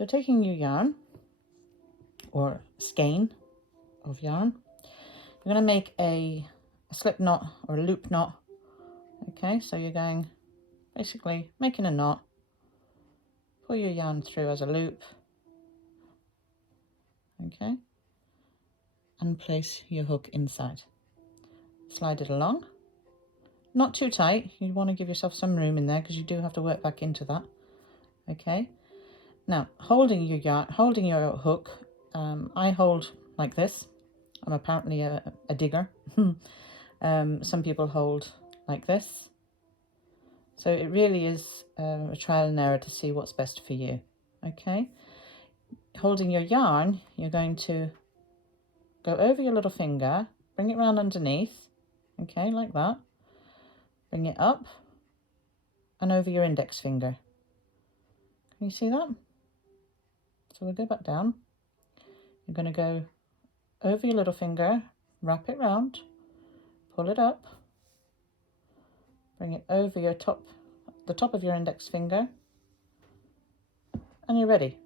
So taking your yarn or skein of yarn, you're going to make a slip knot or a loop knot. Okay, so you're going basically making a knot, pull your yarn through as a loop, okay, and place your hook inside. Slide it along, not too tight, you want to give yourself some room in there because you do have to work back into that. Okay, now holding your yarn, holding your hook, I hold like this. I'm apparently a digger. Some people hold like this. So it really is a trial and error to see what's best for you. Okay, holding your yarn, you're going to go over your little finger, bring it round underneath, okay, like that. Bring it up and over your index finger. Can you see that? So we'll go back down. You're going to go over your little finger, wrap it round, pull it up, bring it over your the top of your index finger, and you're ready.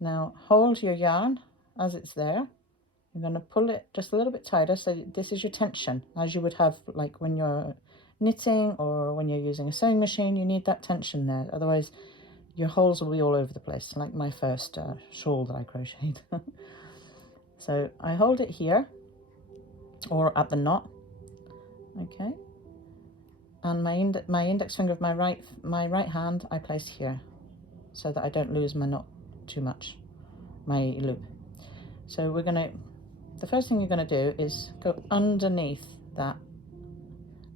Now hold your yarn as it's there. You're going to pull it just a little bit tighter, so this is your tension, as you would have like when you're knitting or when you're using a sewing machine. You need that tension there, otherwise your holes will be all over the place, like my first shawl that I crocheted. So I hold it here or at the knot, okay, and my index finger of my right hand I place here so that I don't lose my knot too much, my loop. So we're going to, the first thing you're going to do is go underneath that.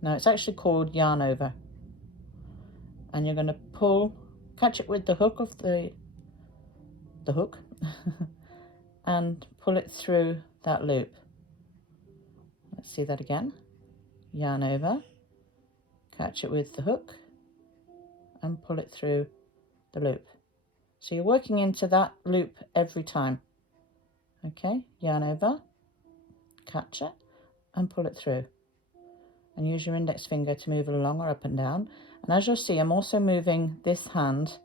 Now it's actually called yarn over, and you're going to pull, catch it with the hook of the hook and pull it through that loop. Let's see that again. Yarn over, catch it with the hook and pull it through the loop. So you're working into that loop every time. Okay, yarn over, catch it and pull it through, and use your index finger to move it along or up and down. And as you'll see, I'm also moving this hand,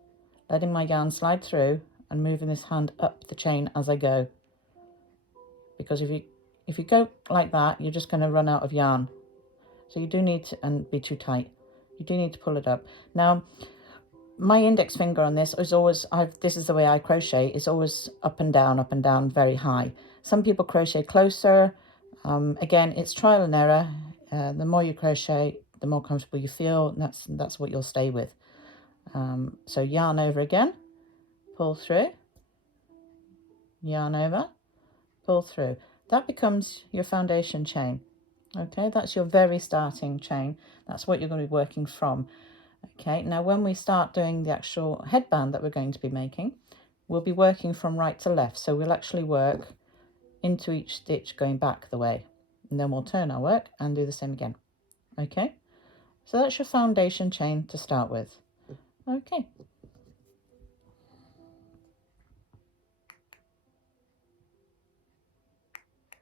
letting my yarn slide through and moving this hand up the chain as I go, because if you go like that, you're just going to run out of yarn. So you do need to, and be too tight, you do need to pull it up. Now my index finger on this is always, this is the way I crochet, it's always up and down, very high. Some people crochet closer. Again, it's trial and error. The more you crochet, the more comfortable you feel, and that's what you'll stay with. So yarn over again, pull through, yarn over, pull through. That becomes your foundation chain. Okay, that's your very starting chain. That's what you're going to be working from. Okay, now when we start doing the actual headband that we're going to be making, we'll be working from right to left. So we'll actually work into each stitch going back the way, and then we'll turn our work and do the same again. Okay, so that's your foundation chain to start with. Okay,